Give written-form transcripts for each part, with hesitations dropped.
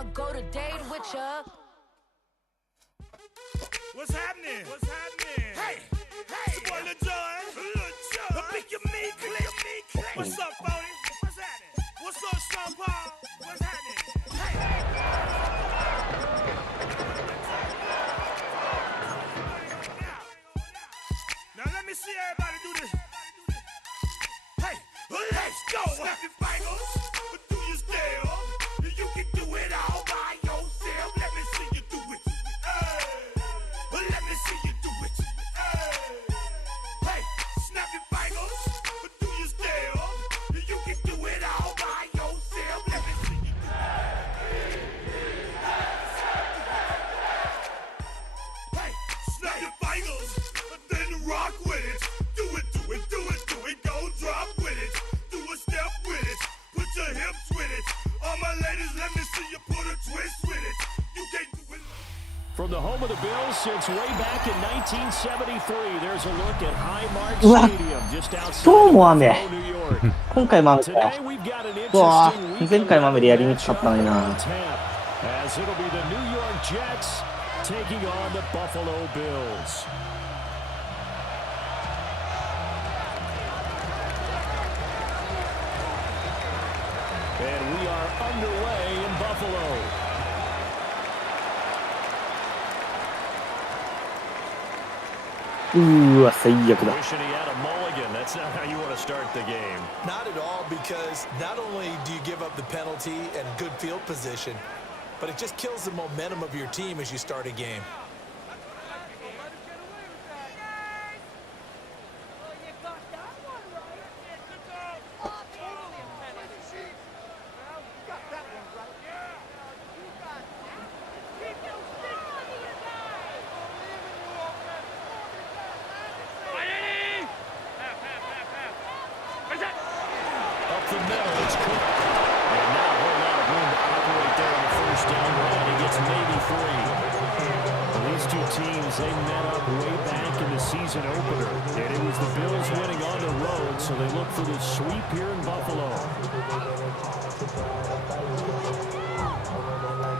I'ma go to date with ya. What's happening? What's happening? Hey, it's your boy Lil Jon. I pick your meat click. What's up, Phony? What's happening? What's up, Sean Paul? What's happening? Hey. Now let me see everybody do this. Hey, let's go. Snap your fingers, but do you still? You can do it all by yourself. Let me see you do it. Let me see you do it. Hey, snap your fingers, but do you still? You can do it all by yourself. Let me see you do it. Hey, snap your fingers, then rock with it. Do it. Go drop with it. Do a step with it. Put your hips with it. All my ladies, let me see you put a twist with it. You can't do it. From the home of the Bills since way back in 1973, there's a look at Highmark Stadium just outside of Buffalo, New York. 今回も雨か。Today we've got an うわ interesting 前回も雨でやりにくかったのにな。 as it'll be the New York Jets taking on the Buffalo Bills. And we are underway in Buffalo. Wishing he had a mulligan. That's not how you want to start the game. Not at all, because not only do you give up the penalty and good field position, but it just kills the momentum of your team as you start a game. The middle, it's cooked. And not a whole lot of room to operate there on the first down run. He gets maybe 3. And these two teams, they met up way back in the season opener. And it was the Bills winning on the road, so they look for the sweep here in Buffalo.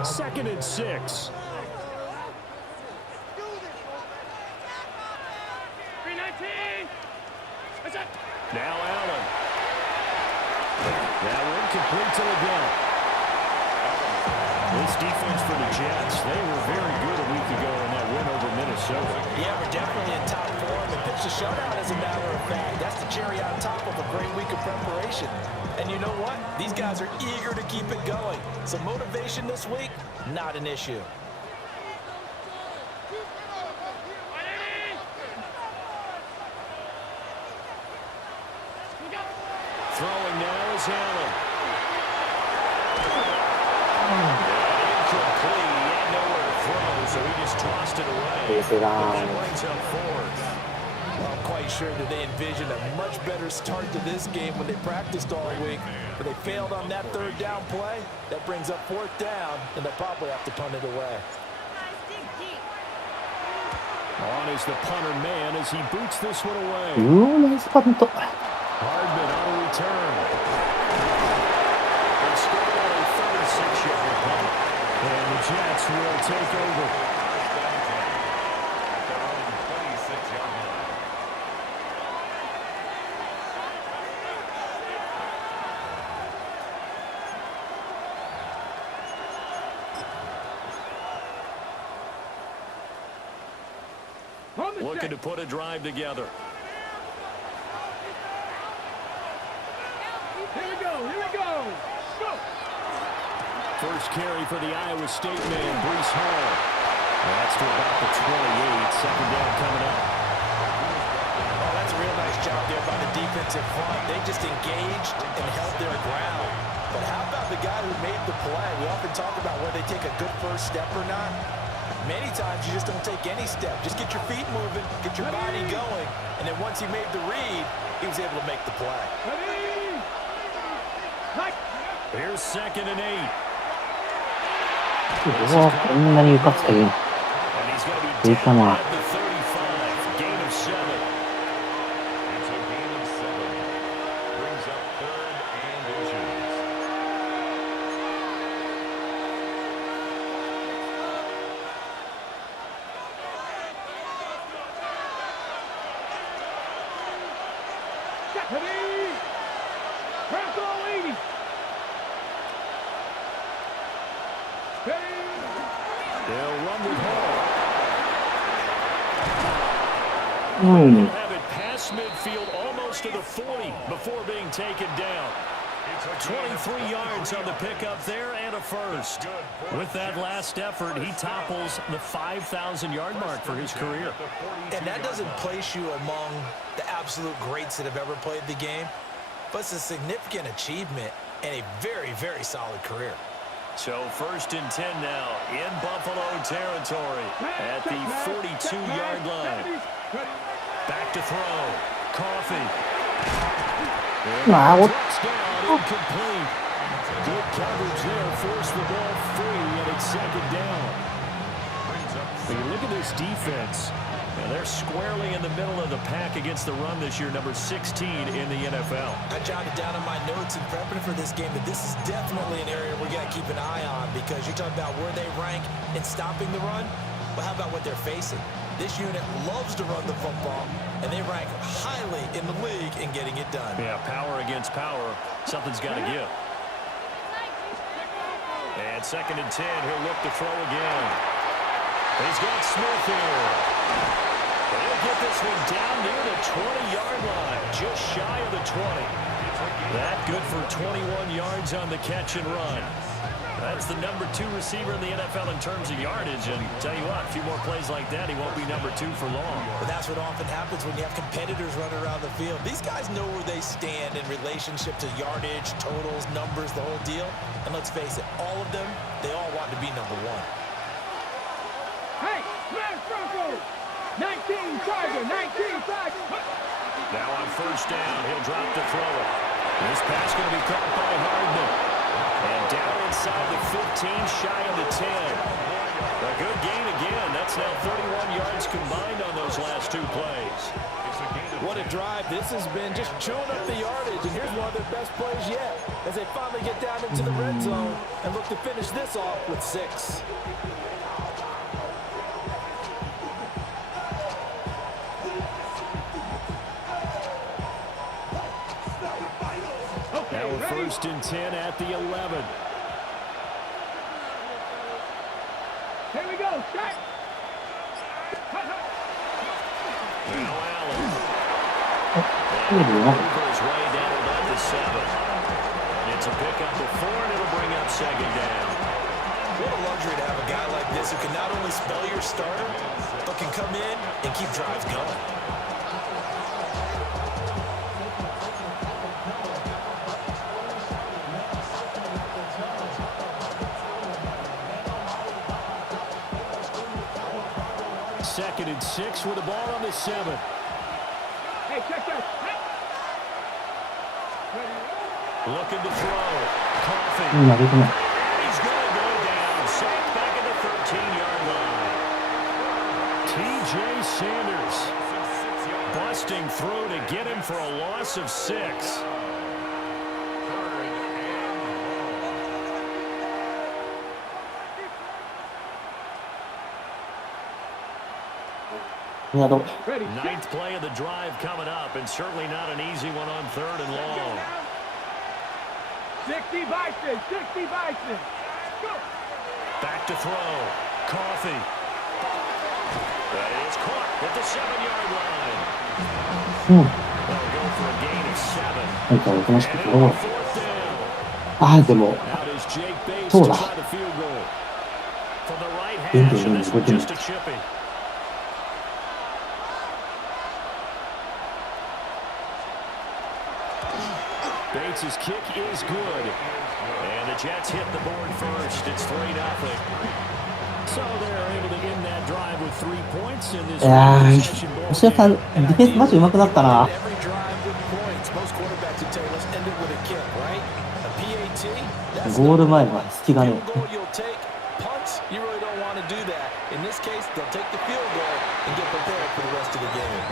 2nd and 6. Now Allen. Now incomplete to again. This defense for the Jets, they were very good a week ago in that win over Minnesota. Yeah, we're definitely in top form. They pitched a shutout, as a matter of fact. That's the cherry on top of a great week of preparation. And you know what? These guys are eager to keep it going. So motivation this week, not an issue. Throwing now is Allen. Incomplete. He had nowhere to throw, so he just tossed it away. But that brings up 4th. I'm quite sure that they envisioned a much better start to this game when they practiced all week. But they failed on that 3rd down play. That brings up 4th down, and they'll probably have to punt it away. On is the punter man as he boots this one away. Nice punt. Hardman on a return. They scored on a 36-yard punt. And the Jets will take over. Looking to put a drive together. Here we go. Go. First carry for the Iowa State man, Breece Hall. That's to about the 28. 2nd down coming up. Oh, that's a real nice job there by the defensive front. They just engaged and held their ground. But how about the guy who made the play? We often talk about whether they take a good first step or not. Many times you just don't take any step. Just get your feet moving, get your body going. And then once he made the read, he was able to make the play. Here's 2nd and 8. うわこんなに浮かつける。いいかな。run with Hall. うん。 They'll have it past midfield almost to the 40 before being taken down. 23 yards on the pickup there and a first. With that last effort, he topples the 5,000-yard mark for his career. And that doesn't place you among the absolute greats that have ever played the game, but it's a significant achievement and a very, very solid career. So 1st and 10 now in Buffalo territory at the 42-yard line. Back to throw. Coffee. Touchdown incomplete. Good coverage there. Forced the ball free, and it's 2nd down. When you look at this defense, they're squarely in the middle of the pack against the run this year, number 16 in the NFL. I jotted down in my notes in prepping for this game that this is definitely an area we're going to keep an eye on, because you're talking about where they rank in stopping the run. But how about what they're facing? This unit loves to run the football, and they rank highly in the league in getting it done. Yeah, power against power. Something's got to give. And 2nd and 10, he'll look to throw again. He's got Smith here. He'll get this one down near the 20-yard line, just shy of the 20. That good for 21 yards on the catch and run. That's the number 2 receiver in the NFL in terms of yardage, and tell you what, a few more plays like that, he won't be number 2 for long. But that's what often happens when you have competitors running around the field. These guys know where they stand in relationship to yardage, totals, numbers, the whole deal. And let's face it, all of them, they all want to be number 1. Hey, Smash Broncos! 19 Tiger, 19 Tiger! Now on 1st down, he'll drop to throw it. This pass going to be caught by Hardman. And down inside the 15, shy of the 10. A good gain again. That's now 31 yards combined on those last 2 plays. What a drive this has been, just chewing up the yardage. And here's one of their best plays yet, as they finally get down into the red zone and look to finish this off with 6. Now 1st and 10 at the 11. Here we go, shot! Now Allen.いいね。 Hoover's way down about the 7. It's a pickup of 4, and it'll bring up 2nd down. What a luxury to have a guy like this who can not only spell your starter, but can come in and keep drives going. Second and 6 with the ball on the 7. Hey, check that! Looking to throw. Coffee. うん、投げてない。 He's going to go down. Sacked back at the 13-yard line. T.J. Sanders busting through to get him for a loss of 6. Ready, Ninth play of the drive coming up, and certainly not an easy one on 3rd and long. 60 Bison, 60 Bison! Go! Back to throw. Coffee. That is caught at the 7-yard line. うん。 They'll go for a gain of 7. なんかおとなしく And 取ろ it'll う。 be 4th down. ああ、でも、 Now does Jake Bates そう to だ。 try the field goal. From the right 全 hash, 然 and this one 全然 just a chippy. Bates' kick is good. And the Jets hit the board first. It's 3-0. So they're able to end that drive with 3 points in this いやー、 possession ball 吉田さん、デ game. ィフェンスマジ上手くなったな。 Every drive with points. Most quarterbacks would tell you, let's end it with a kick, right? A PAT? That's ゴール前は隙がね field goal you'll take. Punts, you really don't want to do that. In this case, they'll take the field goal and get prepared for the rest of the game.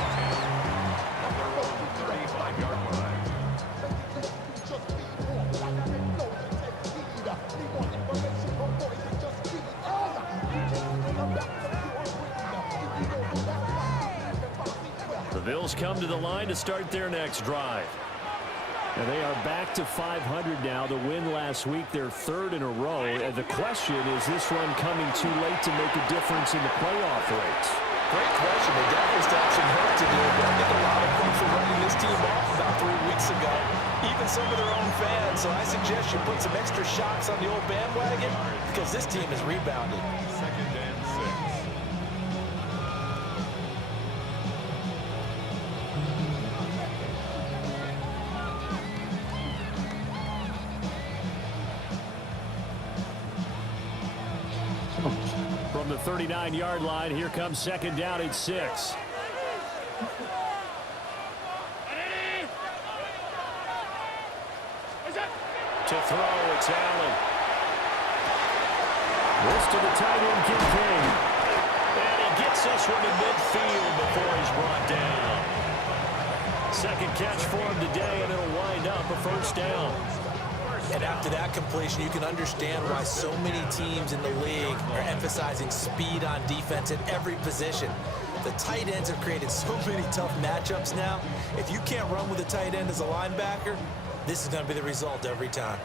The Bills come to the line to start their next drive. And they are back to 500 now. The win last week, their third in a row. And the question is this run coming too late to make a difference in the playoff race? Great question. They definitely still have some work to do, but I think a lot of folks were writing this team off about 3 weeks ago, even some of their own fans. So I suggest you put some extra shocks on the old bandwagon because this team has rebounded. Second and 6. From the 39-yard line, here comes second down at 6. To throw, it's Allen. This to the tight end, Kincaid. And he gets this one to midfield before he's brought down. Second catch for him today, and it'll wind up a first down. And after that completion, you can understand why so many teams in the league are emphasizing speed on defense at every position. The tight ends have created so many tough matchups now. If you can't run with a tight end as a linebacker, this is going to be the result every time.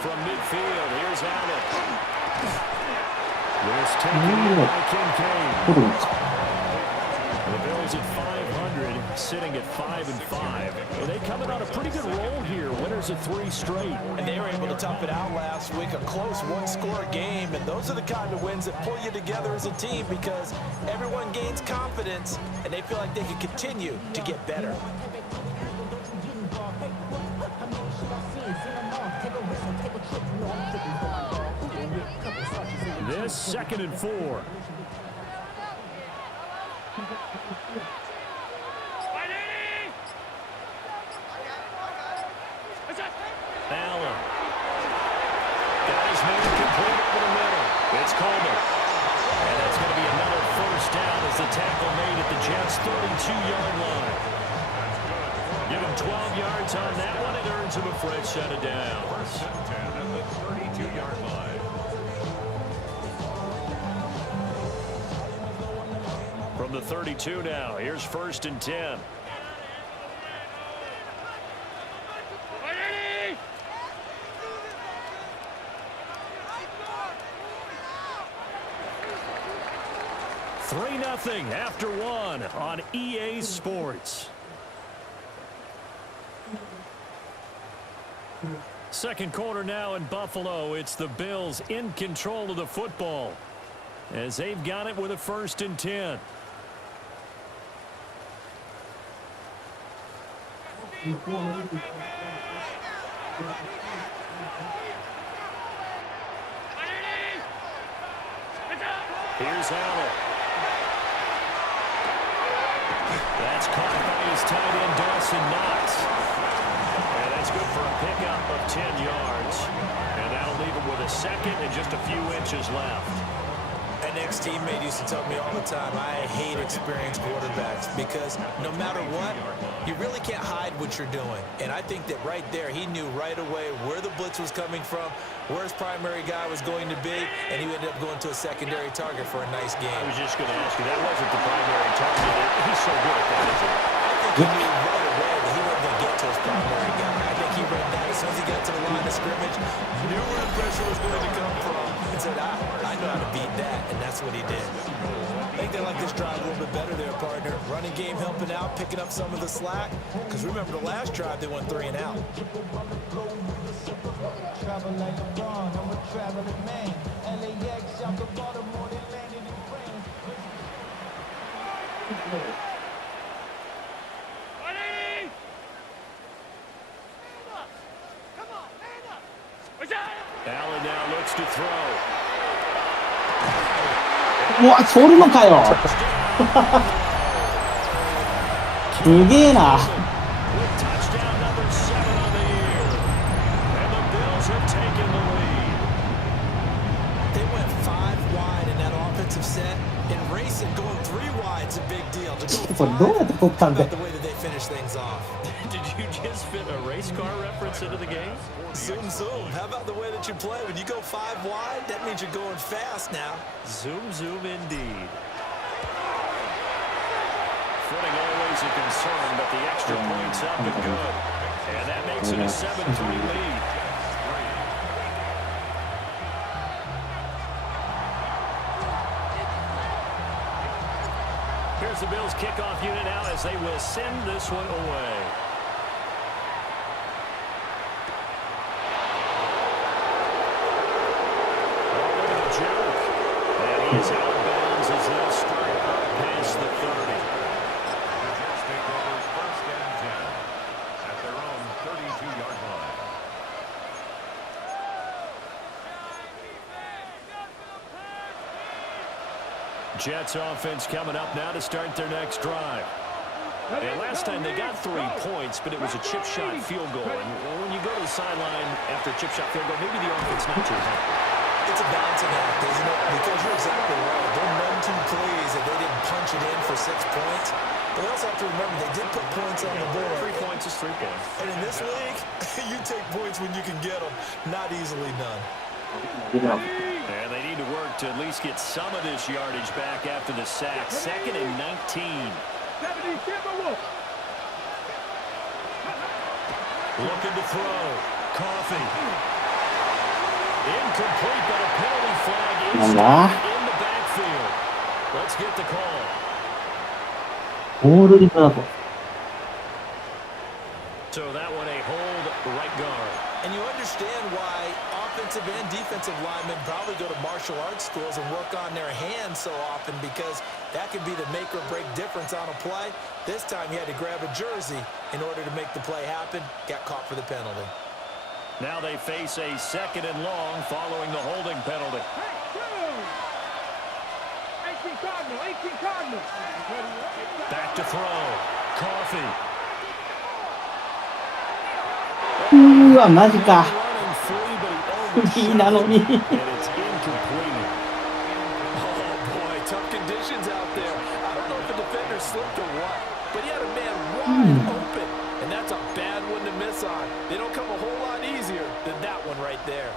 From midfield, here's Allen. This taken by Kincaid. The Bills at 500, sitting at 5-5. And they coming on a pretty good roll here. Winners of 3 straight. And they were able to tough it out last week, a close one-score game. And those are the kind of wins that pull you together as a team because everyone gains confidence and they feel like they can continue to get better. This 2nd and 4. Allen. Got his man complete over the middle. It's Coleman. And that's going to be another first down as the tackle made at the Jets' 32-yard line. Give him 12 yards on that one. It earns him a fresh set of downs. First and 10 at the 32-yard line. From the 32 now, here's 1st and 10. Nothing after 1 on EA Sports. Second quarter now in Buffalo. It's the Bills in control of the football as they've got it with a 1st and 10. Here's Allen. That's caught by his tight end, Dawson Knox. And that's good for a pickup of 10 yards. And that'll leave him with a second and just a few inches left. An ex-teammate used to tell me all the time, I hate experienced quarterbacks because no matter what, you really can't hide what you're doing. And I think that right there, he knew right away where the blitz was coming from, where his primary guy was going to be, and he ended up going to a secondary target for a nice game. I was just going to ask you, that wasn't the primary target. He's so good at that, isn't he? I think he knew right away that he wasn't going to get to his primary guy. I think he read that as soon as he got to the line of scrimmage, knew where the pressure was going to come from, and said, I know how to beat that, and that's what he did. I think they like this drive a little bit better there, partner. Running game helping out, picking up some of the slack, because remember the last drive they went 3 and out. Allen now looks to throw. 와, 저리만 가요. 두 개나. With touchdown number 7 on the year. And the Bills have taken the lead. They went 5 wide in that offensive set, In racing, going 3 wide's a big deal. To go これどうやって取ったん 5, だ about よ the way that they finish things off. Did you just fit a race car reference into the game? Zoom, zoom. How about the way that you play? When you go 5 wide, that means you're going fast now. Zoom, zoom indeed. Footing always a concern, but the extra points up and good. And that makes it a 7-3 lead. Here's the Bills kickoff unit now as they will send this one away. Oh, look at the joke. And he's out of bounds as they'll start up past the 30. Jets take over 1st and 10 at their own 32-yard line. Jets offense coming up now to start their next drive. And last time they got 3 points, but it was a chip shot field goal. And when you go to the sideline after a chip shot field goal, maybe the offense not too happy. It's a balancing act, isn't it? Because you're exactly right. They're none too pleased that they didn't punch it in for 6 points. But we also have to remember they did put points on the board. 3 points is 3 points. And in this league, you take points when you can get them. Not easily done. And they need to work to at least get some of this yardage back after the sack. 2nd and 19. Looking to throw. Coffee. Incomplete, but a penalty flag is in the backfield. Let's get the call. ボールになると。 So that one a hold right guard. And you understand why offensive and defensive linemen probably go to martial arts schools and work on their hands so often, because that could be the make or break difference on a play. This time he had to grab a jersey in order to make the play happen. Got caught for the penalty. Now they face a 2nd and long following the holding penalty. 18 Cardinal. Back to throw. Coffee. うわ、マジか。 Running free, but he フリーなのに。 and it's incomplete. Oh, boy, tough conditions out there. I don't know if the defender slipped or what, but he had a man wide open, and that's a bad one to miss on. They don't come a whole lot easier than that one right there.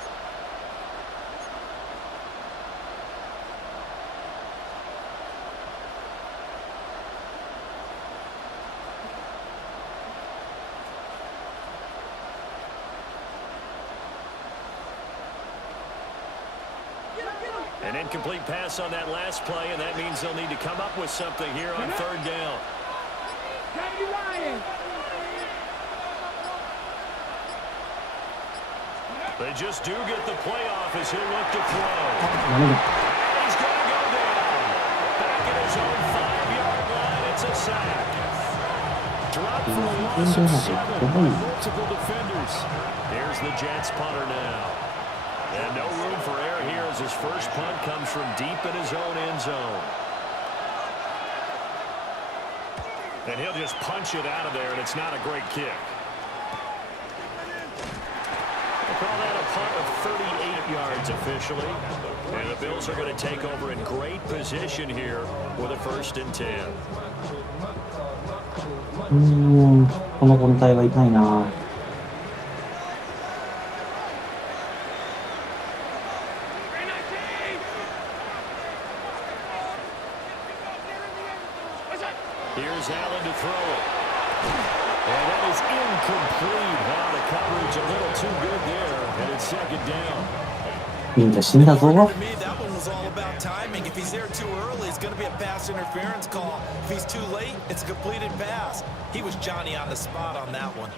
An incomplete pass on that last play, and that means they'll need to come up with something here on 3rd down. They just do get the playoff as he'll look to throw. And he's going to go down. Back at his own 5-yard line, it's a sack. Dropped for a loss of 7 by multiple defenders. Here's the Jets punter now. And no room for error here as his first punt comes from deep in his own end zone. And he'll just punch it out of there, and it's not a great kick. We'll call that a punt of 38 yards officially. And the Bills are going to take over in great position here with a 1st and 10. この交代は痛いな。Here's Allen to throw it. And that is incomplete. Wow, the coverage a little too good there. And it's 2nd down. みんな死んだぞ。 To me, that one was all about timing. If he's there too early, it's going to be a pass interference call. If he's too late, it's a completed pass. He was Johnny on the spot on that one.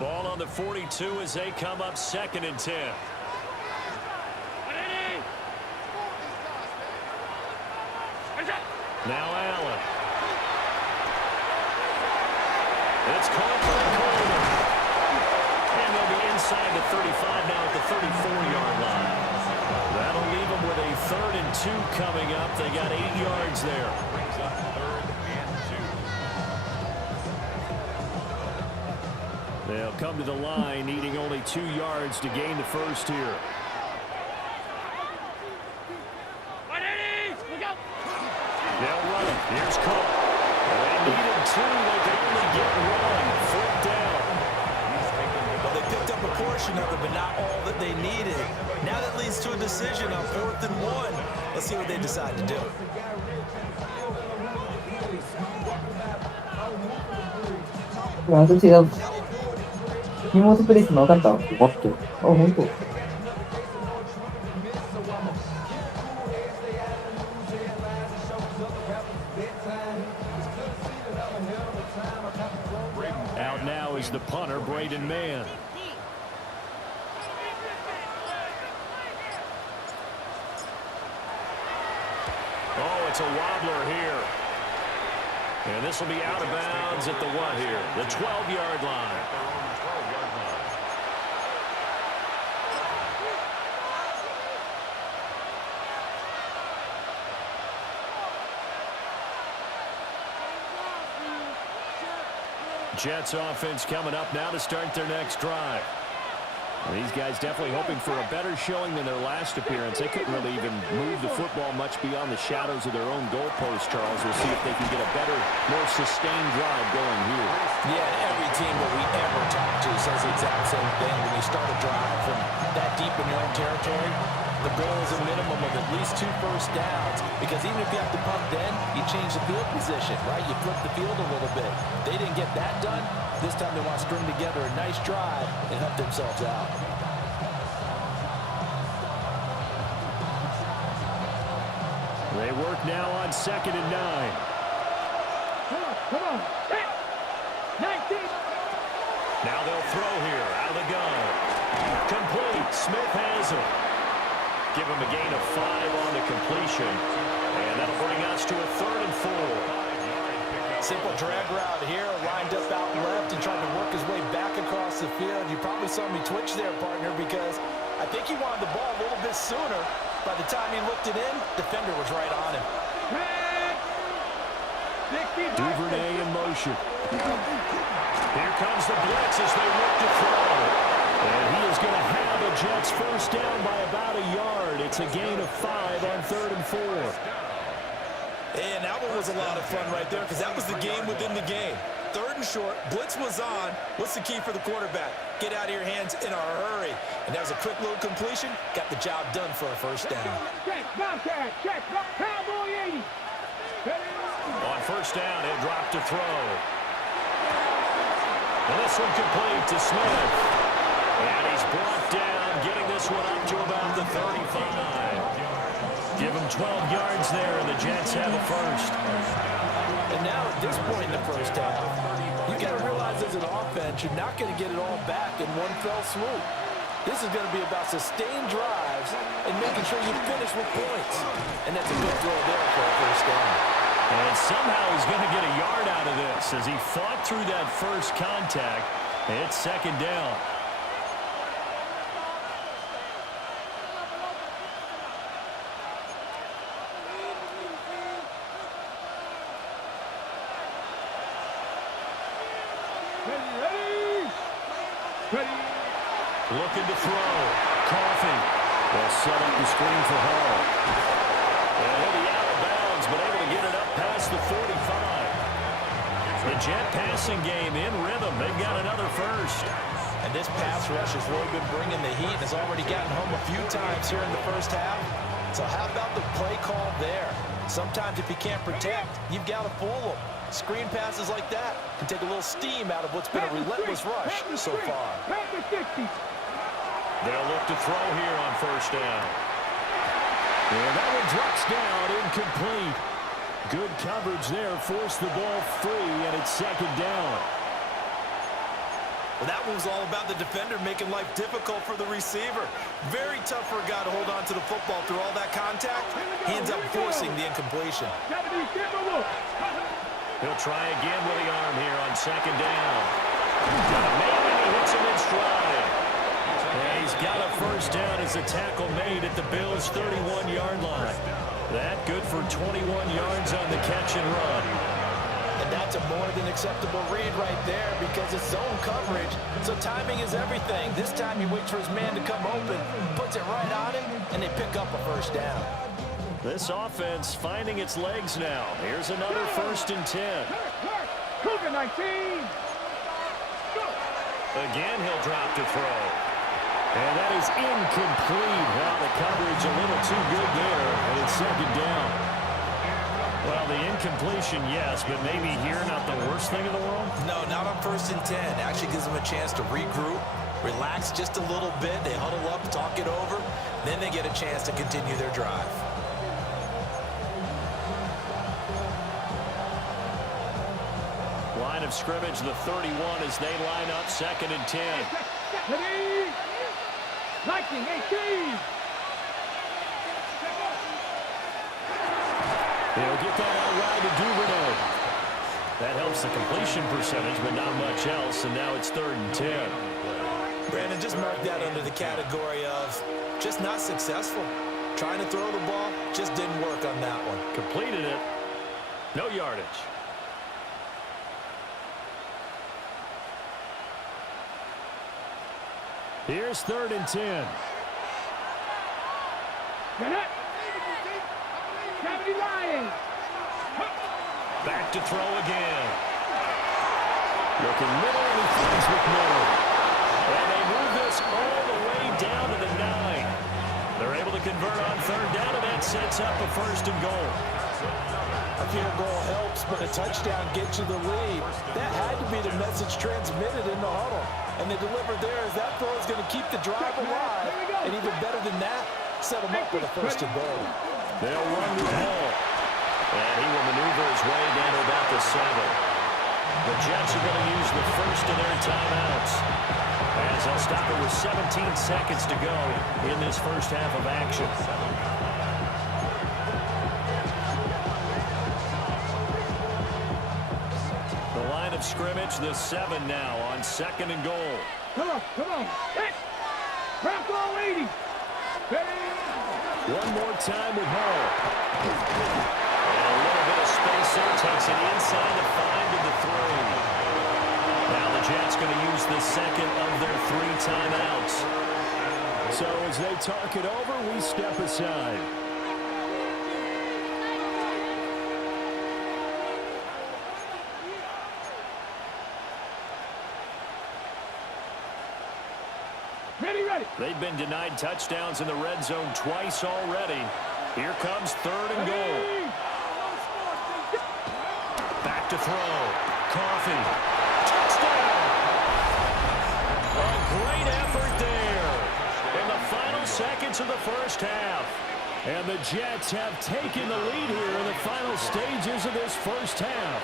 Ball on the 42 as they come up 2nd and 10. Now Allen. It's caught by Coleman. And they'll be inside the 35 now at the 34-yard line. That'll leave them with a 3rd and 2 coming up. They got 8 yards there. Brings up 3rd and 2. They'll come to the line needing only 2 yards to gain the first here. They'll run it. Here's Cook. They needed two. They could only get one. Fourth down. Well, they picked up a portion of it, but not all that they needed. Now that leads to a decision on 4th and 1. Let's see what they decide to do. 아저씨가 리모트 플레이스 나간다. 맞죠? 혼또. Out now is the punter, Braden Mann. Oh, it's a wobbler here. And this will be out of bounds at the what here? The 12-yard line. Jets offense coming up now to start their next drive. These guys definitely hoping for a better showing than their last appearance. They couldn't really even move the football much beyond the shadows of their own goalpost, Charles. We'll see if they can get a better, more sustained drive going here. Yeah, every team that we ever talk to says the exact same thing. When you start a drive from that deep in your own territory, the goal is a minimum of at least 2 first downs, because even if you have to punt then, you change the field position, right? You flip the field a little bit. They didn't get that done. This time they want to string together a nice drive and help themselves out. They work now on 2nd and 9. Come on. 19. Now they'll throw here out of the gun. Complete. Smith has it. Give him a gain of 5 on the completion. And that'll bring us to a 3rd and 4. Simple drag route here, lined up out left and trying to work his way back across the field. You probably saw me twitch there, partner, because I think he wanted the ball a little bit sooner. By the time he looked it in, defender was right on him. Duvernay in motion. Here comes the blitz as they look to throw. And he is going to have a Jets first down by about a yard. It's a gain of 5 on 3rd and 4. And that one was a lot of fun right there, because that was the game within the game. 3rd and short, blitz was on. What's the key for the quarterback? Get out of your hands in a hurry. And that was a quick little completion. Got the job done for a first down. Check, Bobcat, check, Cowboy 80. On first down, he'll drop to throw. And this one complete to Smith. And he's brought down, getting this one up to about the 35. Give him 12 yards there, and the Jets have a first. And now at this point in the first half, you got to realize as an offense, you're not going to get it all back in one fell swoop. This is going to be about sustained drives and making sure you finish with points. And that's a good throw there for a first down. And somehow he's going to get a yard out of this as he fought through that first contact. It's 2nd down. Looking to throw. Coffee. They'll set up the screen for Hall. And he'll be out of bounds, but able to get it up past the 45. The Jet passing game in rhythm. They've got another first. And this pass rush has really been bringing the heat and has already gotten home a few times here in the first half. So how about the play call there? Sometimes if you can't protect, you've got to fool them. Screen passes like that can take a little steam out of what's been a relentless rush so far. They'll look to throw here on first down. And that one drops down, incomplete. Good coverage there, forced the ball free, and it's 2nd down. Well, that one was all about the defender making life difficult for the receiver. Very tough for a guy to hold on to the football through all that contact. He ends up forcing the incompletion. He'll try again with the arm here on 2nd down. Got a man, and he hits him in stride. And he's got a first down as the tackle made at the Bills' 31-yard line. That good for 21 yards on the catch and run. And that's a more than acceptable read right there, because it's zone coverage, so timing is everything. This time he waits for his man to come open, puts it right on him, and they pick up a first down. This offense finding its legs now. Here's another 1st and 10. Cougar 19. Again, he'll drop to throw. And that is incomplete. Well, the coverage a little too good there, and it's 2nd down. Well, the incompletion, yes, but maybe here not the worst thing in the world? No, not on 1st and 10. Actually gives them a chance to regroup, relax just a little bit. They huddle up, talk it over. Then they get a chance to continue their drive. Line of scrimmage, the 31 as they line up 2nd and 10. 19-18. He'll get that out wide to Duvernay. That helps the completion percentage, but not much else, and now it's 3rd and 10. Brandon, just mark that under the category of just not successful. Trying to throw the ball, just didn't work on that one. Completed it. No yardage. Here's 3rd and 10. Back to throw again. Looking middle, and he finds McMillan. And they move this all the way down to the 9. They're able to convert on 3rd down, and that sets up a 1st and goal. A field goal helps, but a touchdown gets you the lead. That had to be the message transmitted in the huddle. And they delivered there as that throw is going to keep the drive alive. And even better than that, set them up with a 1st and goal. They'll run with Hall. And he will maneuver his way down to about the 7. The Jets are going to use the 1st of their timeouts, as they'll stop it with 17 seconds to go in this 1st half of action. The line of scrimmage, the 7 now on 2nd and goal. Come on. Hit. Bronco 80. One more time with Hall. And a little bit of space there. Takes it inside to 5 to the 3. Now the Jets going to use the 2nd of their 3 timeouts. So as they talk it over, we step aside. Ready. They've been denied touchdowns in the red zone twice already. Here comes 3rd and goal. Back to throw. Coffee. Touchdown! A great effort there in the final seconds of the 1st half. And the Jets have taken the lead here in the final stages of this 1st half.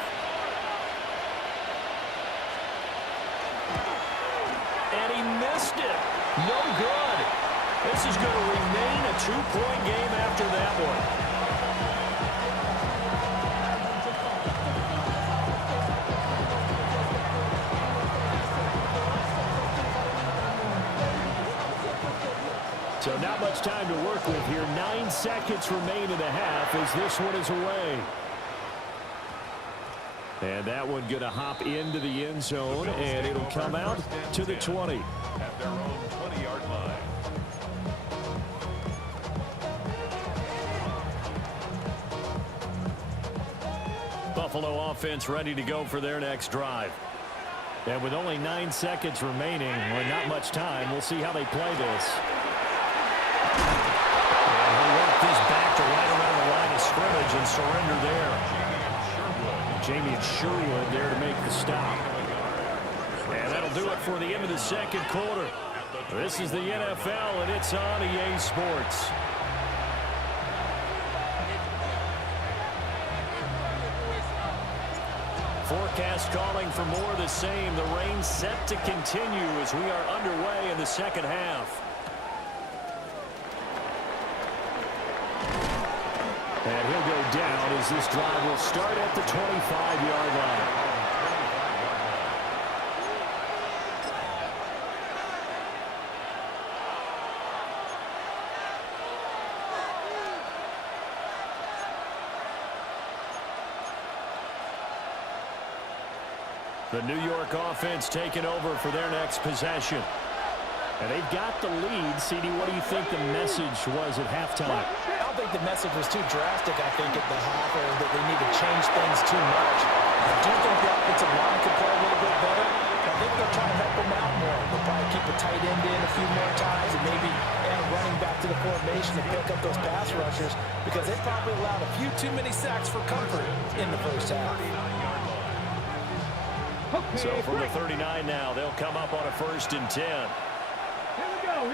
And he missed it. No good. This is going to remain a 2-point game after that one. So not much time to work with here. 9 seconds remain in the half as this one is away. And that one going to hop into the end zone, and it'll come out to the 20. At their own 20-yard line. Buffalo offense ready to go for their next drive. And with only 9 seconds remaining, or not much time, we'll see how they play this. And he'll work this back to right around the line of scrimmage and surrender there. Jamie Sherwood there to make the stop. And that'll do it for the end of the 2nd quarter. This is the NFL, and it's on EA Sports. Forecast calling for more of the same. The rain set to continue as we are underway in the 2nd half. And he'll go down as this drive will start at the 25-yard line. The New York offense taking over for their next possession. And they've got the lead. CD, what do you think the message was at halftime? I'll think the message was too drastic, I think, at the half, or that they need to change things too much. I do think the offensive line could play a little bit better. I think they'll try and help them out more. They'll probably keep a tight end in a few more times and maybe add running back to the formation to pick up those pass rushers, because they probably allowed a few too many sacks for comfort in the first half. So from the 39 now, they'll come up on a 1st and 10. Here we go.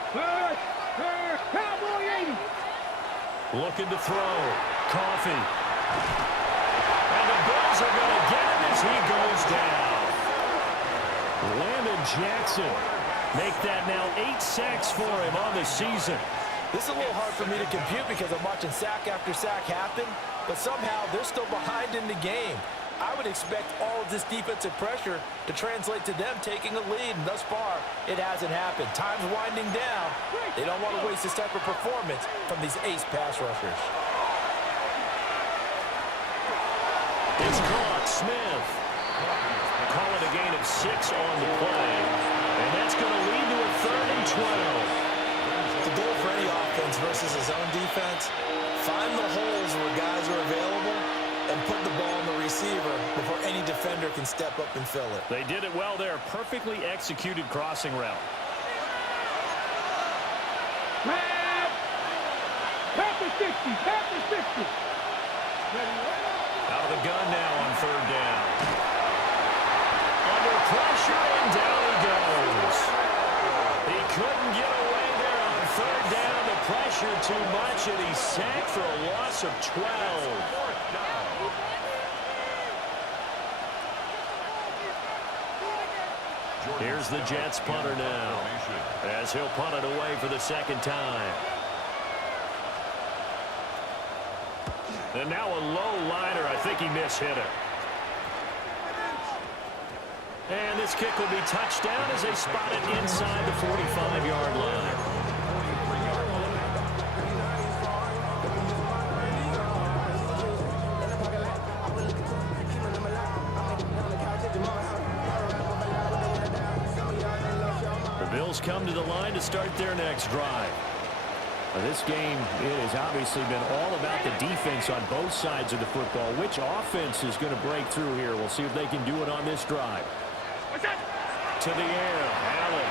Cowboy 80. Looking to throw. Coffee. And the Bills are going to get him as he goes down. Landon Jackson make that now 8 sacks for him on the season. This is a little hard for me to compute because I'm watching sack after sack happen, but somehow they're still behind in the game. I would expect all of this defensive pressure to translate to them taking a lead, and thus far, it hasn't happened. Time's winding down. They don't want to waste this type of performance from these ace pass rushers. It's caught. Smith. Calling a gain of 6 on the play, and that's going to lead to a 3rd and 12. The goal for any offense versus his own defense, find the holes where guys are available and put the ball on the receiver before any defender can step up and fill it. They did it well there. Perfectly executed crossing route. Pass the 60. Pass the 60. Out of the gun now on 3rd down. Under pressure, and down he goes. He couldn't get away there on 3rd down. The pressure too much, and he's sacked for a loss of 12. Here's the Jets punter now, as he'll punt it away for the 2nd time. And now a low liner. I think he mishit it. And this kick will be touchdown as they spot it inside the 45-yard line. The Bills come to the line to start their next drive. This game, it has obviously been all about the defense on both sides of the football. Which offense is going to break through here? We'll see if they can do it on this drive. To the air, Allen.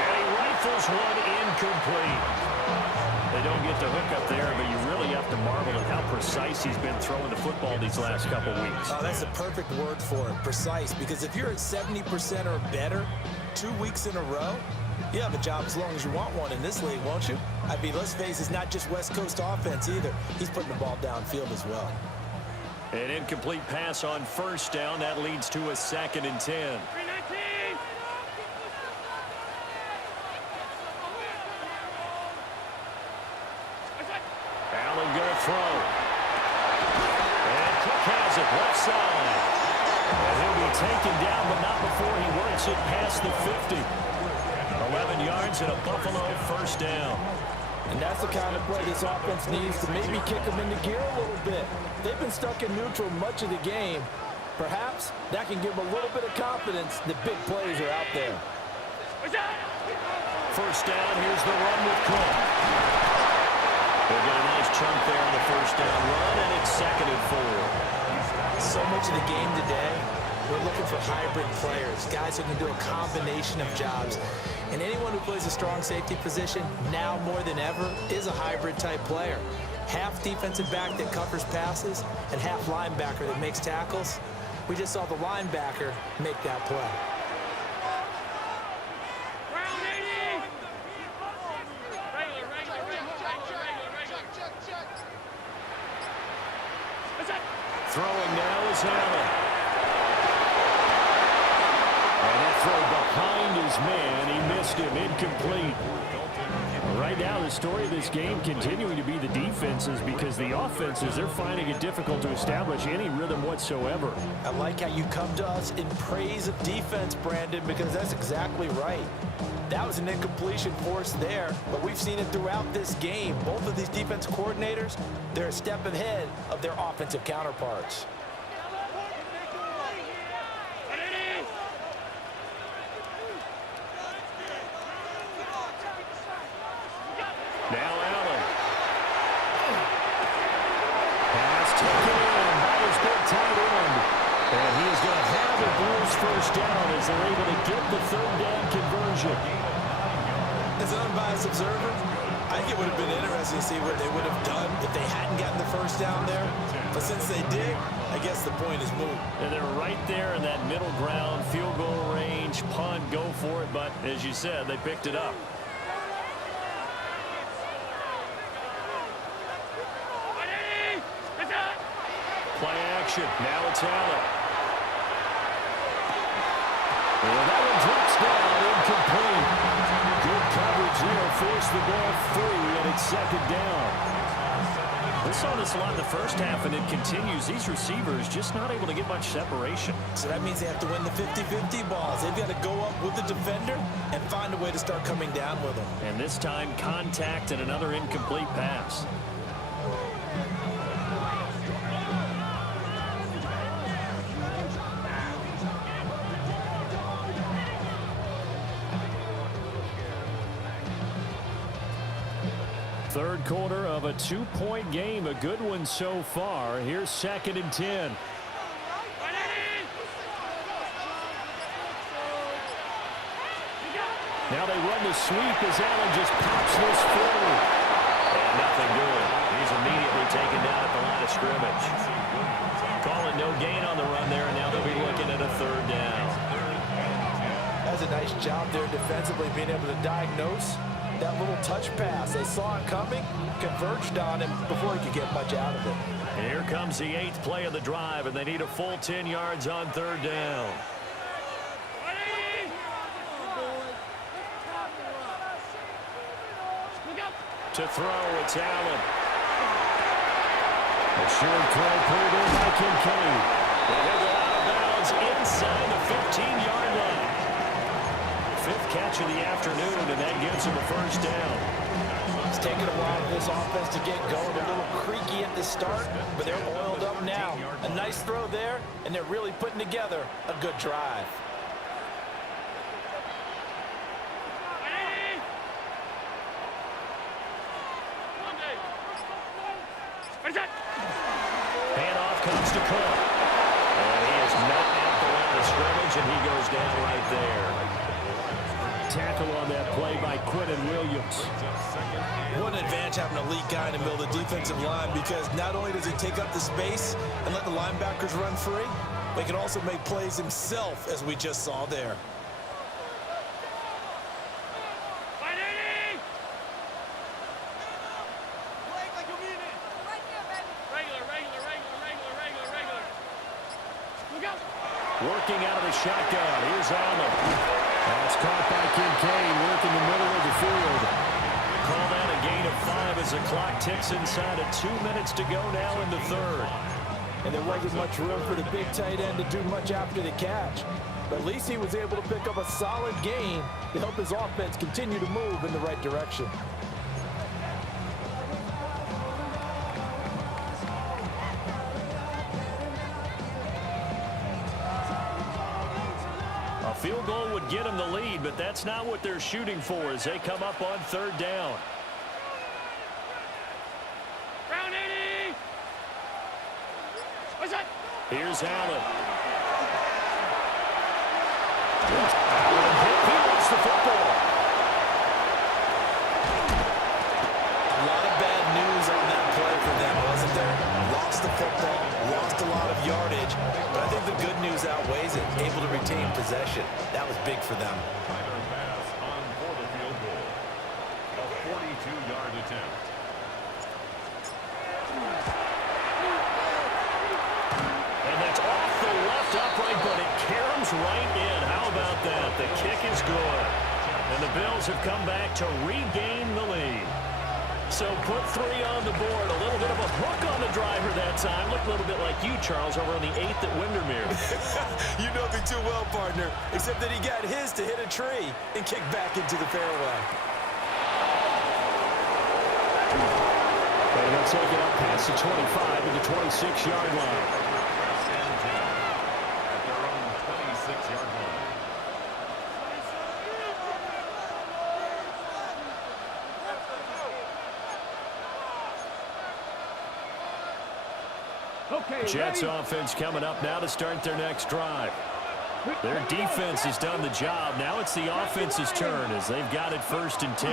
And he rifles one incomplete. They don't get the hook up there, but you really have to marvel at how precise he's been throwing the football these last couple weeks. Oh, that's the perfect word for it, precise, because if you're at 70% or better 2 weeks in a row, you have a job as long as you want one in this league, won't you? I mean, let's face it, it's not just West Coast offense either. He's putting the ball downfield as well. An incomplete pass on 1st down. That leads to a 2nd and 10. Allen going to throw. And Cook has it left side. And he'll be taken down, but not before he works it past the 50. 11 yards and a Buffalo 1st down. And that's the kind of play this offense needs to maybe kick them into gear a little bit. They've been stuck in neutral much of the game. Perhaps that can give them a little bit of confidence that big plays are out there. 1st down, here's the run with Cook. They'll get a nice chunk there on the 1st down run, and it's 2nd and 4. So much of the game today, we're looking for hybrid players, guys who can do a combination of jobs. And anyone who plays a strong safety position, now more than ever, is a hybrid-type player. Half defensive back that covers passes and half linebacker that makes tackles. We just saw the linebacker make that play. Throwing now is Allen. And that throw behind his man. He missed him. Incomplete. Right now, the story of this game continuing to be the defenses, because the offenses, they're finding it difficult to establish any rhythm whatsoever. I like how you come to us in praise of defense, Brandon, because that's exactly right. That was an incompletion forced there, but we've seen it throughout this game. Both of these defense coordinators, they're a step ahead of their offensive counterparts. Now Allen. taken in by his big tight end. And he is going to have the Bulls first down as they're able to get the third down conversion. As an unbiased observer, I think it would have been interesting to see what they would have done if they hadn't gotten the first down there. But since they did, I guess the point is moot. And they're right there in that middle ground, field goal range, punt, go for it. But as you said, they picked it up. Play action. Now it's Allen. And that one drops down, incomplete. Good coverage there, forced the ball free, and it's second down. We saw this a lot in the first half, and it continues. These receivers just not able to get much separation. So that means they have to win the 50-50 balls. They've got to go up with the defender and find a way to start coming down with them. And this time, contact and another incomplete pass. Third quarter of a two-point game, a good one so far. Here's 2nd and 10. Now they run the sweep as Allen just pops this forward. And nothing doing. He's immediately taken down at the line of scrimmage. Calling no gain on the run there, and now they'll be looking at a third down. That's a nice job there defensively, being able to diagnose that little touch pass. They saw it coming, converged on him before he could get much out of it. Here comes the 8th play of the drive, and they need a full 10 yards on third down. To throw, it's Allen. A short throw pulled in by Kincaid. And he'll go out of bounds inside the 15-yard line. 5th catch of the afternoon, and that gives him a first down. It's taken a while for this offense to get going. A little creaky at the start, but they're oiled up now. A nice throw there, and they're really putting together a good drive. Handoff comes to Cook. And he is not at the line of scrimmage, and he goes down right there. Tackle on that play by Quinton Williams. What an advantage having an elite guy in the middle of the defensive line, because not only does he take up the space and let the linebackers run free, but he can also make plays himself, as we just saw there. Working out of the shotgun. Here's Allen. That's caught by Kincaid, working the middle of the field. Call that a gain of 5 as the clock ticks inside of 2 minutes to go now in the third. And there wasn't much room for the big tight end to do much after the catch. But at least he was able to pick up a solid gain to help his offense continue to move in the right direction. A field goal would get them the lead, but that's not what they're shooting for as they come up on third down. Round 80. What's that? Here's Allen. He wants the football. A lot of bad news on that play for them, wasn't there? Lost the football, lost a lot of yardage, but I think the good news outweighs it. Able to retain possession. That was big for them. Either pass on for the field goal. A 42-yard attempt. And that's off the left upright, but it caroms right in. How about that? The kick is good. And the Bills have come back to regain the lead. So put 3 on the board. A little bit of a hook on the driver that time. Looked a little bit like you, Charles, over on the 8th at Windermere. You know me too well, partner, except that he got his to hit a tree and kick back into the fairway. And they'll take it up past the 25 to the 26-yard line. At their own 26-yard line. Okay, Jets ready? offense coming up now to start their next drive. Their defense has done the job. Now it's the offense's turn as they've got it 1st and 10.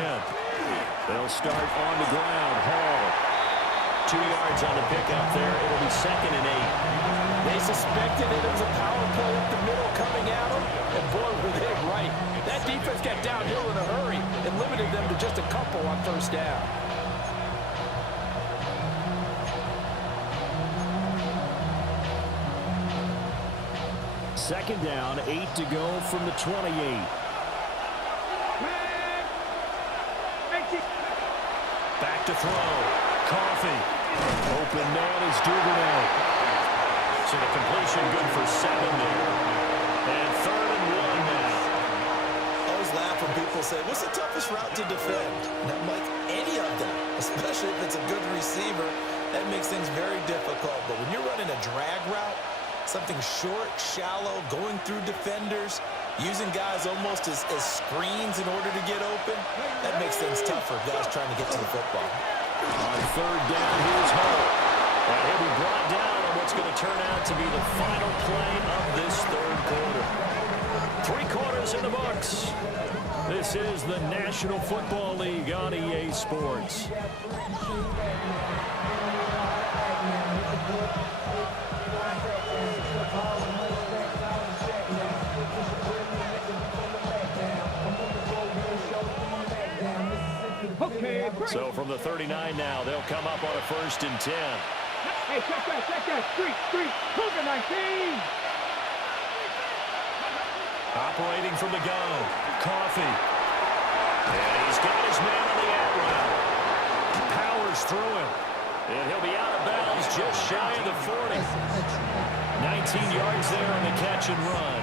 They'll start on the ground. Hall. 2 yards on the pickup there. It'll be 2nd and 8. They suspected it was a power play up the middle coming at them, and boy, were they right. That defense got downhill in a hurry and limited them to just a couple on 1st down. Second down, 8 to go from the 28. Back to throw. Coffee. Open man is Duvernay. So the completion good for 7 there. And 3rd and 1 now. I always laugh when people say, what's the toughest route to defend? And I'm like, any of them, especially if it's a good receiver. That makes things very difficult. But when you're running a drag route, something short, shallow, going through defenders, using guys almost as screens in order to get open, that makes things tougher, guys trying to get to the football. On 3rd down, here's Hall. And he'll be brought down on what's going to turn out to be the final play of this 3rd quarter. 3 quarters in the books. This is the National Football League on EA Sports. Okay, So from the 39 now, they'll come up on a 1st and 10. Hey, check that. Street. Cougar 19. Operating from the gun, Coffee. And he's got his man on the out route. Powers through him. And he'll be out of bounds just shy of the 40. 19 yards there on the catch and run.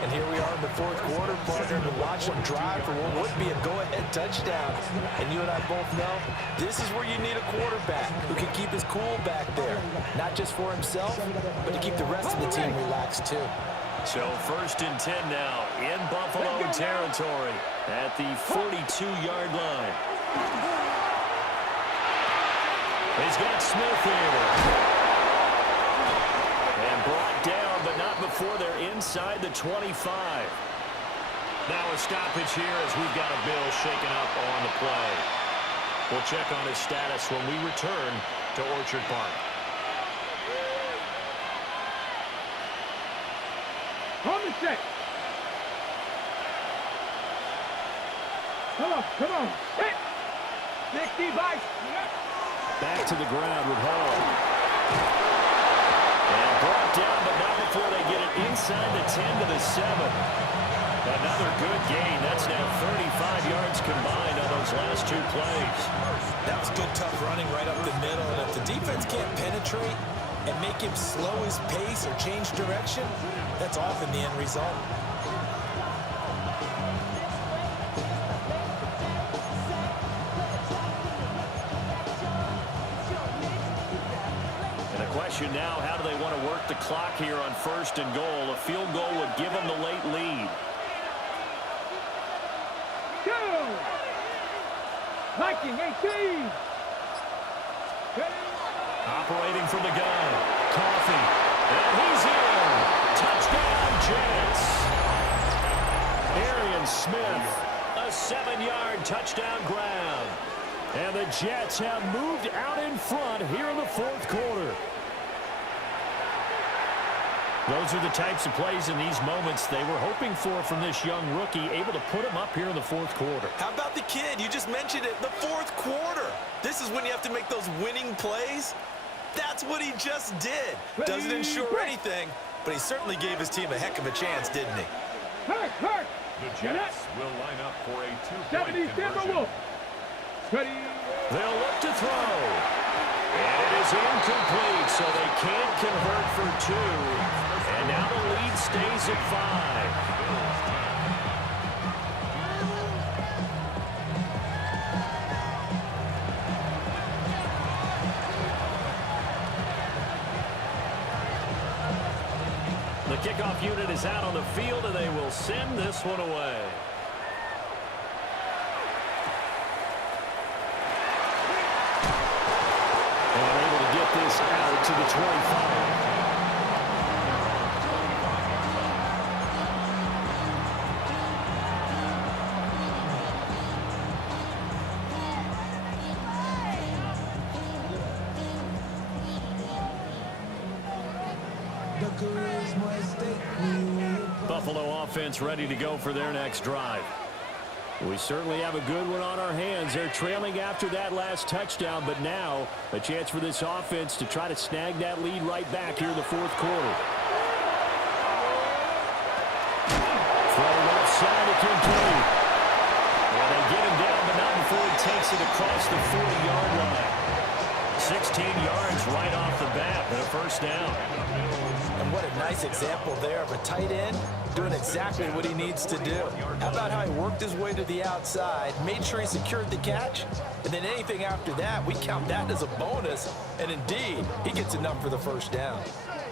And here we are in the 4th quarter, partner, to watch them drive for what would be a go-ahead touchdown. And you and I both know this is where you need a quarterback who can keep his cool back there. Not just for himself, but to keep the rest of the team relaxed too. So 1st and 10 now in Buffalo territory at the 42-yard line. He's got Smith here. And brought down, but not before they're inside the 25. Now a stoppage here as we've got a Bill shaken up on the play. We'll check on his status when we return to Orchard Park. On the set. Come on. Hit. 60 bikes. Back to the ground with Hall. And brought down, but not before they get it inside the 10 to the 7. Another good gain. That's now 35 yards combined on those last 2 plays. That was good, tough running right up the middle. And if the defense can't penetrate and make him slow his pace or change direction, that's often the end result. And the question now, how do they want to work the clock here on 1st and goal? A field goal would give them the late lead. Go. Viking 18. Operating from the gun. Coffee. And he's in. Touchdown, Jets. Arian Smith, a 7-yard touchdown grab. And the Jets have moved out in front here in the 4th quarter. Those are the types of plays in these moments they were hoping for from this young rookie, able to put him up here in the 4th quarter. How about the kid? You just mentioned it, the 4th quarter. This is when you have to make those winning plays. That's what he just did. Doesn't ensure anything, but he certainly gave his team a heck of a chance, didn't he? Hurt. The Jets will line up for a 2-point conversion. They'll look to throw. And it is incomplete, so they can't convert for 2. And now the lead stays at 5. The kickoff unit is out on the field, and they will send this one away. And able to get this this out to the 25. Buffalo offense ready to go for their next drive. We certainly have a good one on our hands. They're trailing after that last touchdown, but now a chance for this offense to try to snag that lead right back here in the fourth quarter. Throw left side to complete. And they get him down, but not before he takes it across the 40-yard line. 16 yards right off the bat, and a first down. And what a nice example there of a tight end doing exactly what he needs to do. How about how he worked his way to the outside, made sure he secured the catch, and then anything after that, we count that as a bonus. And indeed, he gets enough for the first down.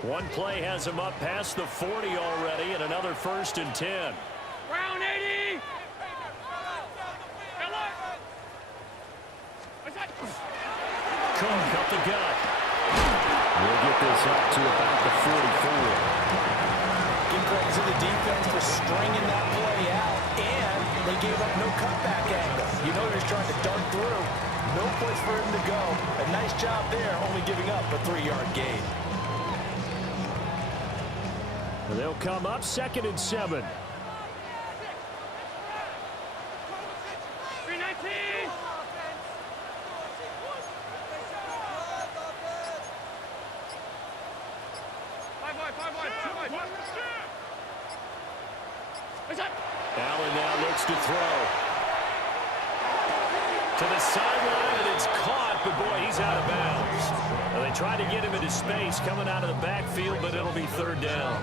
One play has him up past the 40 already, and another 1st and 10. Round 80. Cook up the gut. We'll get this up to about the 44. Give credit to the defense for stringing that play out, and they gave up no cutback angle. You know he's trying to dart through. No place for him to go. A nice job there, only giving up a 3-yard gain. They'll come up 2nd and 7. 319. Allen now looks to throw. To the sideline, and it's caught, but boy, he's out of bounds. Well, they tried to get him into space coming out of the backfield, but it'll be 3rd down.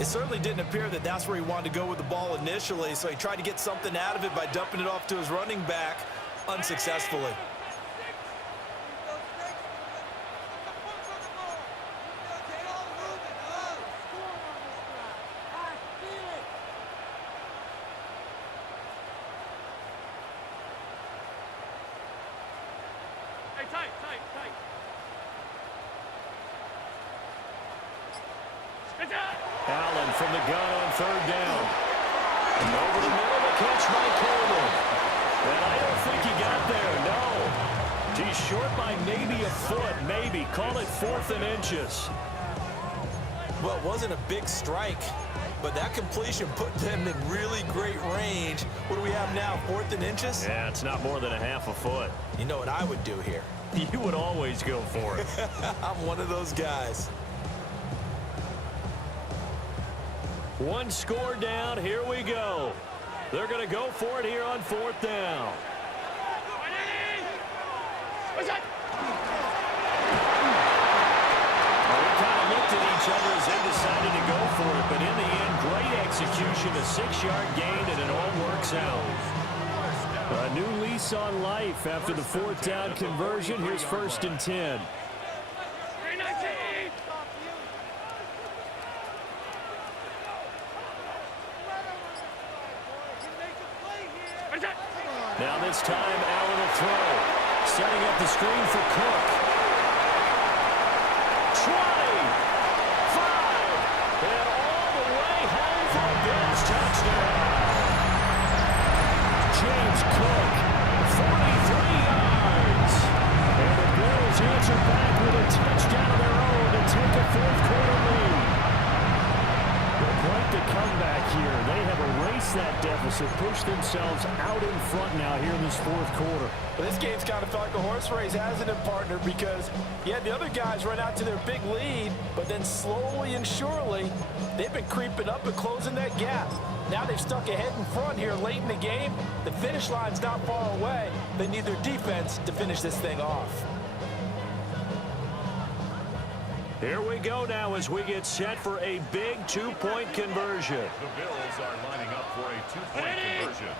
It certainly didn't appear that that's where he wanted to go with the ball initially, so he tried to get something out of it by dumping it off to his running back unsuccessfully. Allen from the gun on 3rd down. And over the middle, the catch by Coleman. And I don't think he got there, no. He's short by maybe a foot, maybe. Call it 4th and inches. Well, it wasn't a big strike, but that completion put them in really great range. What do we have now, 4th and inches? Yeah, it's not more than a half a foot. You know what I would do here? You would always go for it. I'm one of those guys. One score down. Here we go. They're going to go for it here on 4th down. What's that? Well, they kind of looked at each other as they decided to go for it, but in the end, great execution, a 6-yard gain, and it all works out. A new lease on life after the 4th down conversion. Here's 1st and 10. 319. Now this time, Allen will throw. Setting up the screen for Cook. 20, 5, and all the way home for a Bills touchdown. James Cook, 43 yards. And the Bills answer back with a touchdown of their own to take a 4th quarter lead. Quite the comeback here. They have erased that deficit, pushed themselves out in front now here in this 4th quarter. Well, this game's kind of felt like a horse race, hasn't it, partner? Because, yeah, the other guys run out to their big lead, but then slowly and surely, they've been creeping up and closing that gap. Now they've stuck ahead in front here late in the game. The finish line's not far away. They need their defense to finish this thing off. Here we go now as we get set for a big 2-point conversion. The Bills are lining up for a 2-point conversion.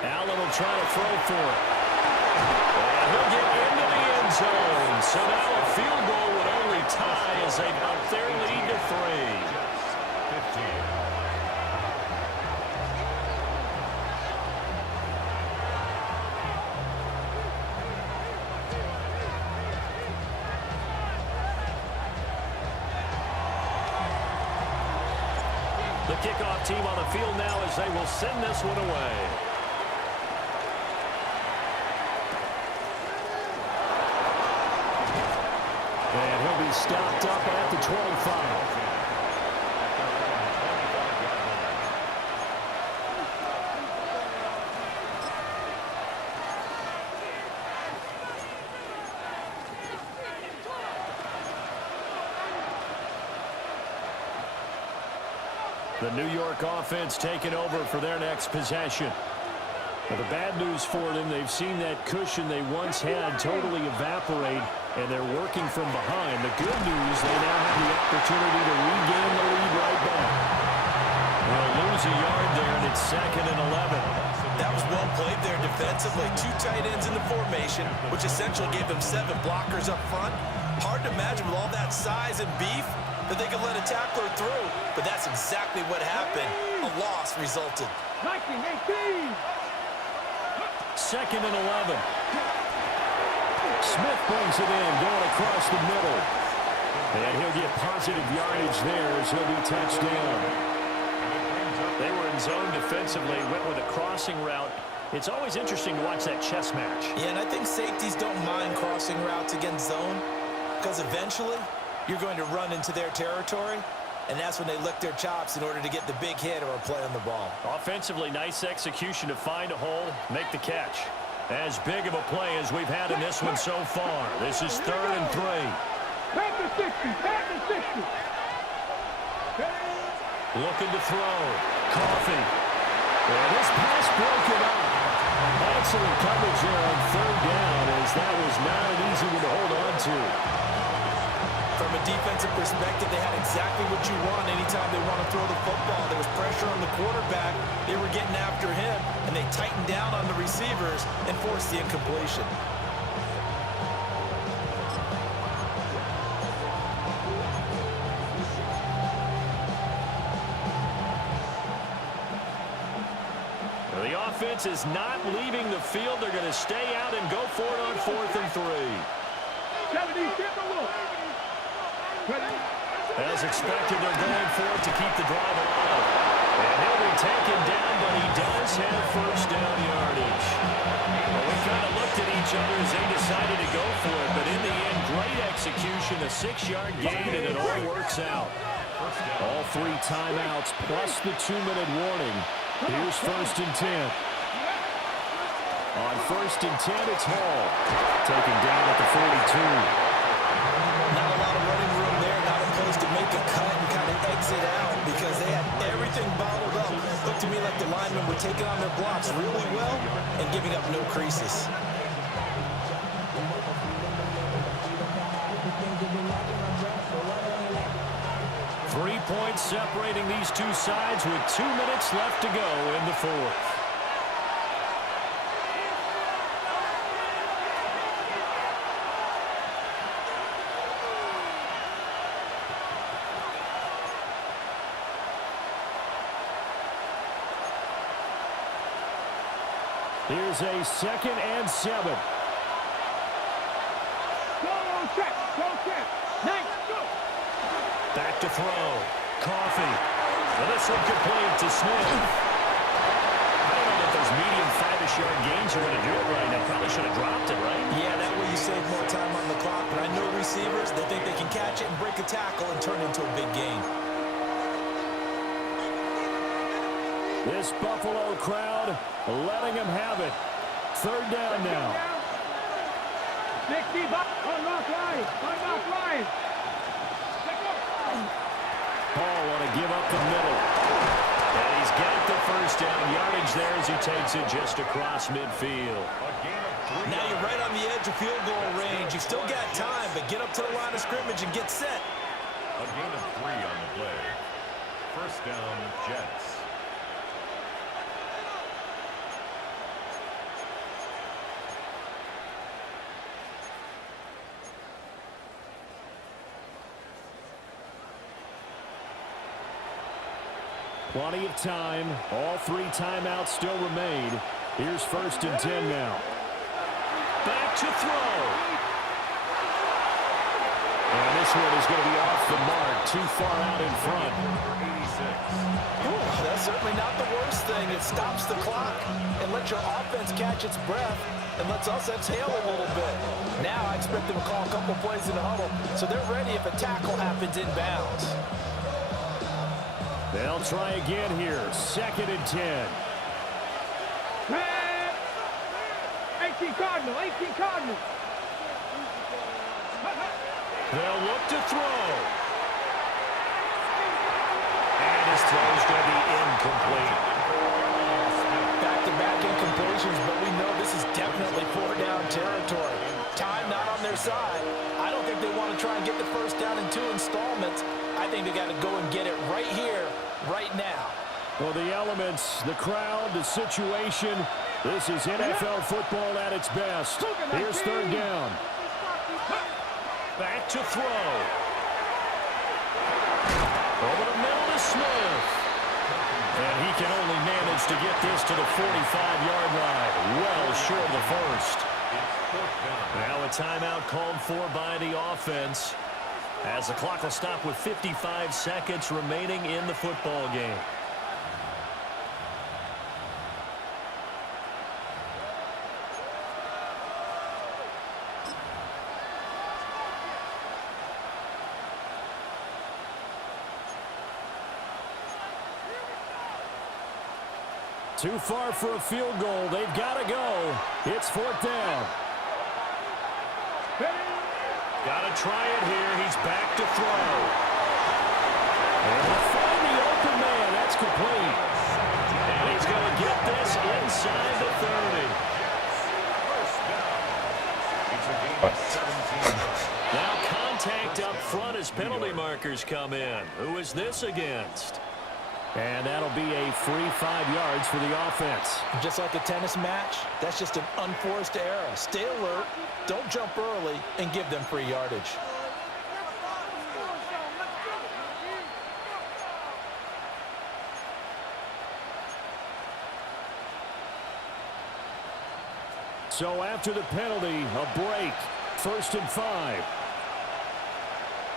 Allen will try to throw for it. And he'll get into the end zone. So now a field goal would only tie as they up their lead to 3. 15. 15 kickoff team on the field now as they will send this one away. And he'll be stopped up at the 25. The New York offense taking over for their next possession. Now, the bad news for them, they've seen that cushion they once had totally evaporate, and they're working from behind. The good news, they now have the opportunity to regain the lead right back. They'll lose a yard there, and it's 2nd and 11. That was well played there defensively. 2 tight ends in the formation, which essentially gave them 7 blockers up front. Hard to imagine with all that size and beef that they could let a tackler through, but that's exactly what happened. A loss resulted. 19-18. 2nd and 11. Smith brings it in, going across the middle. And he'll get positive yardage there as he'll be touched down. They were in zone defensively, went with a crossing route. It's always interesting to watch that chess match. Yeah, and I think safeties don't mind crossing routes against zone, because eventually you're going to run into their territory, and that's when they lick their chops in order to get the big hit or a play on the ball. Offensively, nice execution to find a hole, make the catch. As big of a play as we've had in this one so far. This is 3rd and 3. Back to 60. Back to 60. Looking to throw. Coffee. And this pass broken up. Excellent coverage there on 3rd down, as that was not an easy one to hold on to. From a defensive perspective, they had exactly what you want anytime they want to throw the football. There was pressure on the quarterback. They were getting after him, and they tightened down on the receivers and forced the incompletion. The offense is not leaving the field. They're going to stay out and go for it on 4th and 3. 70, get the look. As expected, they're going for it to keep the drive alive. And he'll be taken down, but he does have 1st down yardage. Well, we kind of looked at each other as they decided to go for it, but in the end, great execution, a 6-yard gain, and it all works out. All 3 timeouts plus the 2-minute warning. Here's 1st and 10. On 1st and 10, it's Hall. Taken down at the 42. Not a lot of running room there, not a place to make a cut and kind of exit out because they had everything bottled up. Looked to me like the linemen were taking on their blocks really well and giving up no creases. Three points separating these two sides with 2 minutes left to go in the 4th. Here's a 2nd and 7. Go check. Nice. Go. Back to throw. Coffee. Well, this one complete to Smith. I don't know that those medium 5-ish yard gains are going to do it right now. Probably should have dropped it, right? Yeah, that way you save more time on the clock. But I know receivers, they think they can catch it and break a tackle and turn into a big gain. This Buffalo crowd letting them have it. 3rd down now. 60, unlock line. Paul want to give up the middle. And he's got the 1st down yardage there as he takes it just across midfield. Now you're right on the edge of field goal range. You've still got time, but get up to the line of scrimmage and get set. A gain of 3 on the play. 1st down, Jets. Plenty of time. All 3 timeouts still remain. Here's 1st and 10 now. Back to throw. And this one is going to be off the mark, too far out in front. Ooh, that's certainly not the worst thing. It stops the clock and lets your offense catch its breath and lets us exhale a little bit. Now I expect them to call a couple plays in the huddle so they're ready if a tackle happens inbounds. They'll try again here. 2nd and 10. 18 Cardinal, 18 Cardinal. They'll look to throw. And his throw is going to be incomplete. Back-to-back incompletions, but we know this is definitely 4-down territory. Time not on their side. I don't think they want to try and get the first down in 2 installments. I think they got to go and get it right here, right now. Well, the elements, the crowd, the situation, this is NFL football at its best. Here's 3rd down. Back to throw. Over the middle to Smith. And he can only manage to get this to the 45-yard line. Well short of the first. Now a timeout called for by the offense, as the clock will stop with 55 seconds remaining in the football game. Too far for a field goal. They've got to go. It's 4th down. Got to try it here. He's back to throw. And they'll find the open man. That's complete. And he's going to get this inside the 30. Now contact up front as penalty markers come in. Who is this against? And that'll be a free 5 yards for the offense. Just like a tennis match, that's just an unforced error. Stay alert, don't jump early, and give them free yardage. So after the penalty, a break. 1st and 5.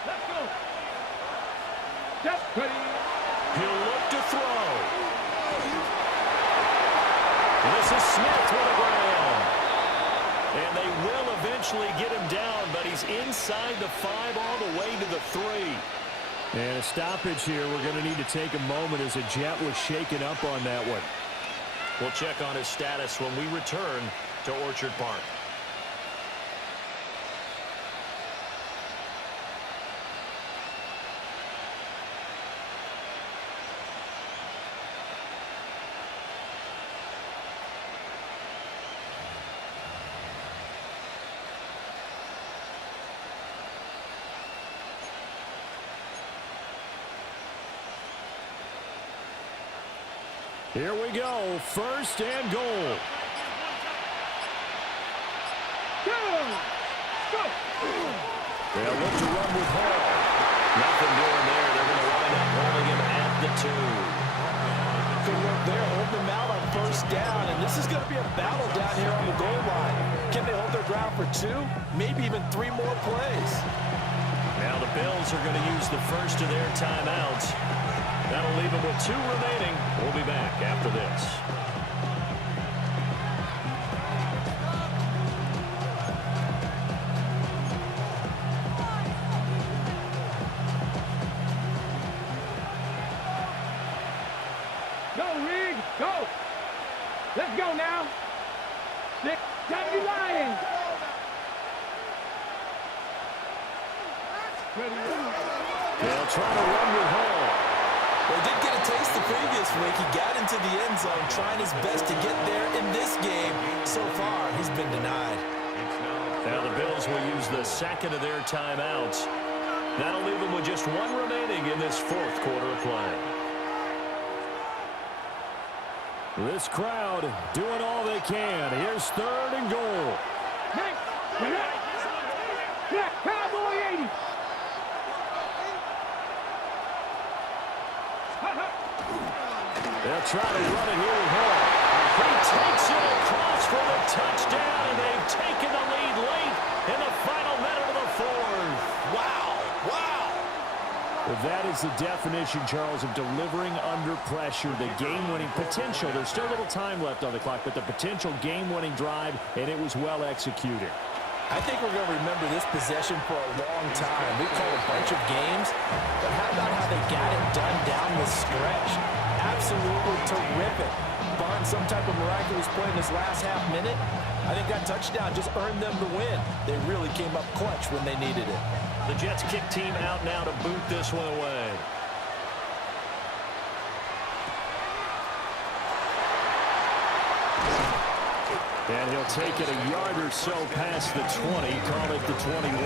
Let's go. Just ready. He'll look to throw. This is Smith with the ground. And they will eventually get him down, but he's inside the 5 all the way to the 3. And a stoppage here. We're going to need to take a moment as a Jet was shaken up on that one. We'll check on his status when we return to Orchard Park. Here we go, 1st and goal. Go. They'll look to run with Hall. Nothing doing there. They're going to wind up holding him at the 2. Good work there, holding them out on 1st down, and this is going to be a battle down here on the goal line. Can they hold their ground for 2, maybe even 3 more plays? Now the Bills are going to use the first of their timeouts. That'll leave them with 2 remaining. We'll be back after this. Go, Reed. Go. Let's go now. 70 Lions. They'll try to run with Hall. Well, he did get a taste the previous week. He got into the end zone, trying his best to get there in this game. So far, he's been denied. Now the Bills will use the 2nd of their timeouts. That'll leave them with just 1 remaining in this 4th quarter of play. This crowd doing all they can. Here's 3rd and goal. Cowboy 80. They'll try to run it here with Hall. He takes it across for the touchdown, and they've taken the lead late in the final minute of the 4th. Wow, That is the definition, Charles, of delivering under pressure. The game-winning potential. There's still a little time left on the clock, but the potential game-winning drive, and it was well executed. I think we're going to remember this possession for a long time. We've called a bunch of games, but how about how they got it done down the stretch? Absolutely terrific. Barring some type of miraculous play in this last half minute, I think that touchdown just earned them the win. They really came up clutch when they needed it. The Jets kick team out now to boot this one away. And he'll take it a yard or so past the 20, call it the 21.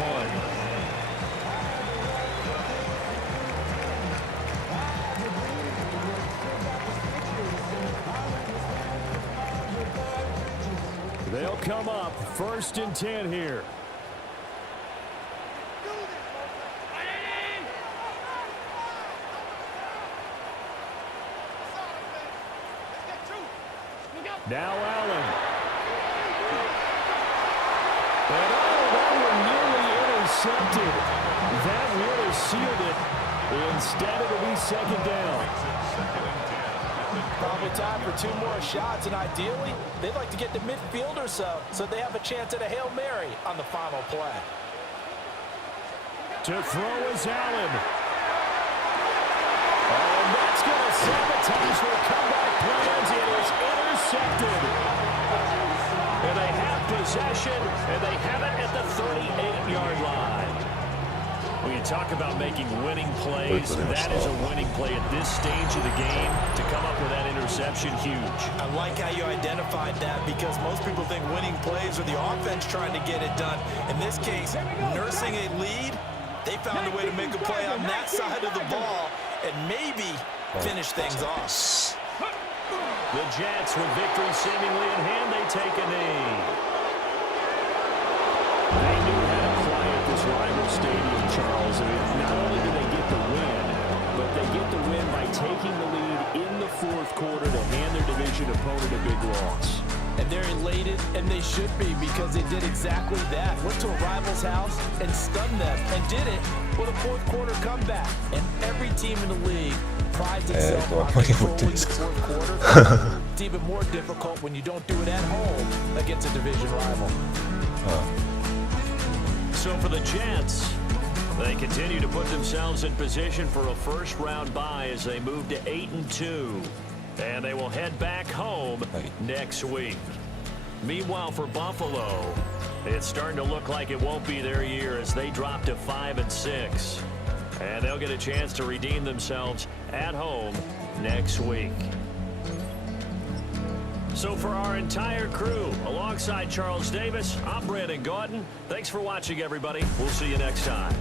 They'll come up 1st and 10 here. Now Allen. And that one nearly intercepted. That would have sealed it. Instead, it'll be 2nd down. Probably time for 2 more shots, and ideally, they'd like to get to midfield or so they have a chance at a Hail Mary on the final play. To throw is Allen. And that's going to sabotage their comeback plans. It is intercepted. And they have possession, and they have it at the 38-yard line. When you talk about making winning plays, that is a winning play at this stage of the game. To come up with that interception, huge. I like how you identified that because most people think winning plays are the offense trying to get it done. In this case, nursing a lead, they found a way to make a play on that side of the ball and maybe finish things off. The Jets, with victory seemingly in hand, they take a knee. They knew how to quiet this rival stadium, Charles. I mean, not only do they get the win, but they get the win by taking the lead in the 4th quarter to hand their division opponent a big loss. And they're elated, and they should be, because they did exactly that. Went to a rival's house and stunned them, and did it with a 4th quarter comeback. And every team in the league prides itself on controlling the 4th quarter. It's even more difficult when you don't do it at home against a division rival. So for the Jets, they continue to put themselves in position for a 1st-round bye as they move to 8-2. And they will head back home next week. Meanwhile, for Buffalo, it's starting to look like it won't be their year as they drop to 5-6. And they'll get a chance to redeem themselves at home next week. So for our entire crew, alongside Charles Davis, I'm Brandon Gordon. Thanks for watching, everybody. We'll see you next time.